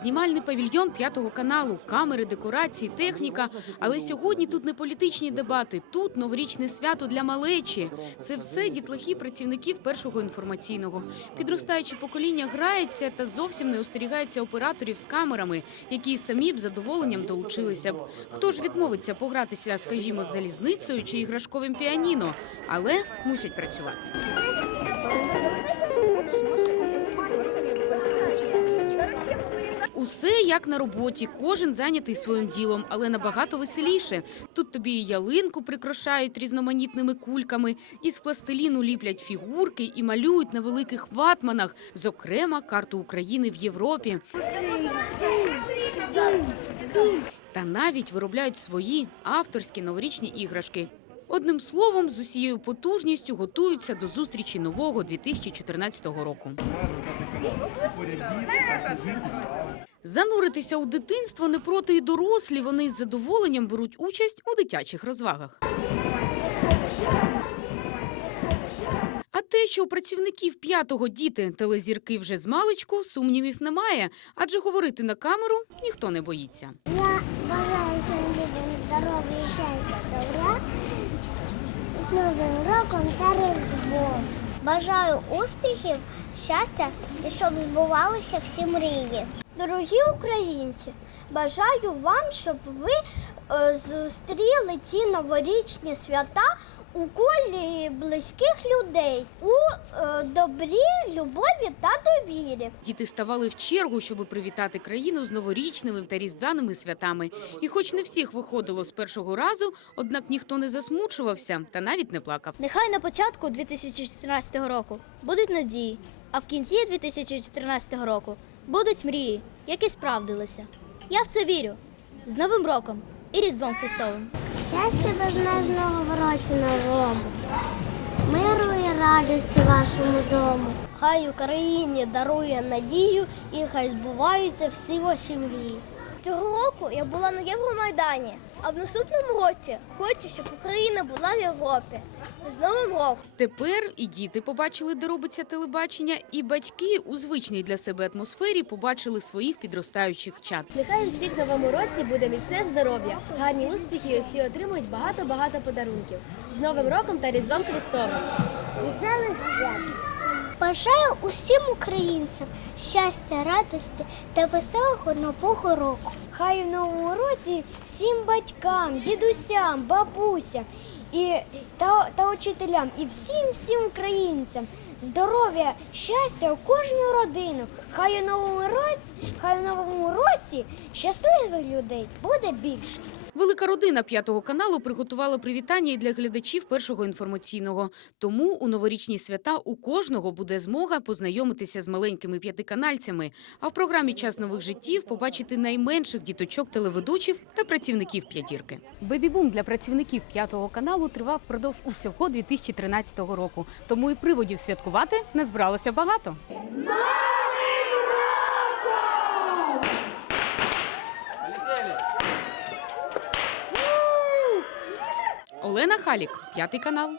Знімальний павільйон п'ятого каналу, камери, декорації, техніка. Але сьогодні тут не політичні дебати, тут новорічне свято для малечі. Це все дітлахи працівників першого інформаційного. Підростаюче покоління грається та зовсім не остерігається операторів з камерами, які самі б задоволенням долучилися б. Хто ж відмовиться погратися, скажімо, з залізницею чи іграшковим піаніно, але мусять працювати. Усе як на роботі, кожен зайнятий своїм ділом, але набагато веселіше. Тут тобі і ялинку прикрашають різноманітними кульками, із пластиліну ліплять фігурки і малюють на великих ватманах, зокрема карту України в Європі. Та навіть виробляють свої авторські новорічні іграшки. Одним словом, з усією потужністю готуються до зустрічі нового 2014 року. Зануритися у дитинство не проти і дорослі. Вони з задоволенням беруть участь у дитячих розвагах. А те, що у працівників п'ятого діти телезірки вже з маличку, сумнівів немає, адже говорити на камеру ніхто не боїться. Я бажаю всім людям здоров'я, щастя, добра. З Новим роком та Різдвом. Бажаю успіхів, щастя і щоб збувалися всі мрії. Дорогі українці, бажаю вам, щоб ви е, зустріли ці новорічні свята у колі близьких людей, у е, добрі, любові та довірі. Діти ставали в чергу, щоб привітати країну з новорічними та різдвяними святами. І хоч не всіх виходило з першого разу, однак ніхто не засмучувався та навіть не плакав. Нехай на початку 2014 року будуть надії, а в кінці 2014 року будуть мрії, які справдилися. Я в це вірю. З Новим роком і Різдвом Христовим. Щастя безмежного в році новому, миру і радості вашому дому. Хай Україні дарує надію і хай збуваються всі ваші мрії. Цього року я була на Євромайдані, а в наступному році хочу, щоб Україна була в Європі. З Новим роком! Тепер і діти побачили, де робиться телебачення, і батьки у звичній для себе атмосфері побачили своїх підростаючих чат. Нехай всіх новому році буде міцне здоров'я, гарні успіхи і усі отримують багато-багато подарунків. З Новим роком та Різдвом Христовим! Веселих свят! Бажаю усім українцям щастя, радості та веселого нового року. Хай в новому році всім батькам, дідусям, бабусям і та, та учителям, і всім всім українцям здоров'я, щастя у кожну родину. Хай у новому році, хай у новому році щасливих людей буде більше. Велика родина п'ятого каналу приготувала привітання і для глядачів першого інформаційного. Тому у новорічні свята у кожного буде змога познайомитися з маленькими п'ятиканальцями. А в програмі Час нових життів побачити найменших діточок телеведучих та працівників п'ятірки. Бебі-бум для працівників п'ятого каналу тривав впродовж усього 2013 року. Тому і приводів святкувати не збиралося багато. Олена Халік, п'ятий канал.